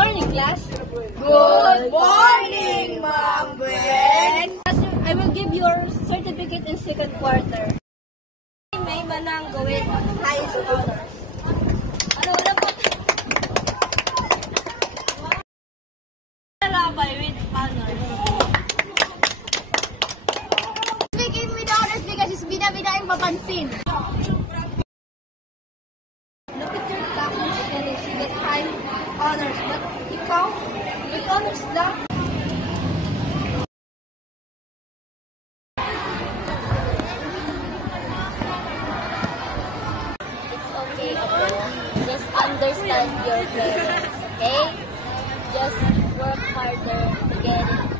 morning, class. Good morning, Ma'am Gwen. I will give your certificate in second quarter. May manang gawin highest honors. Ano na po? Rabay with honors. Speaking with honors because it's bida-bida yung papansin. Look at your classmates and you get high honors. But ikaw, with honors lang. Okay, just understand your parents, okay? Just work harder to get it.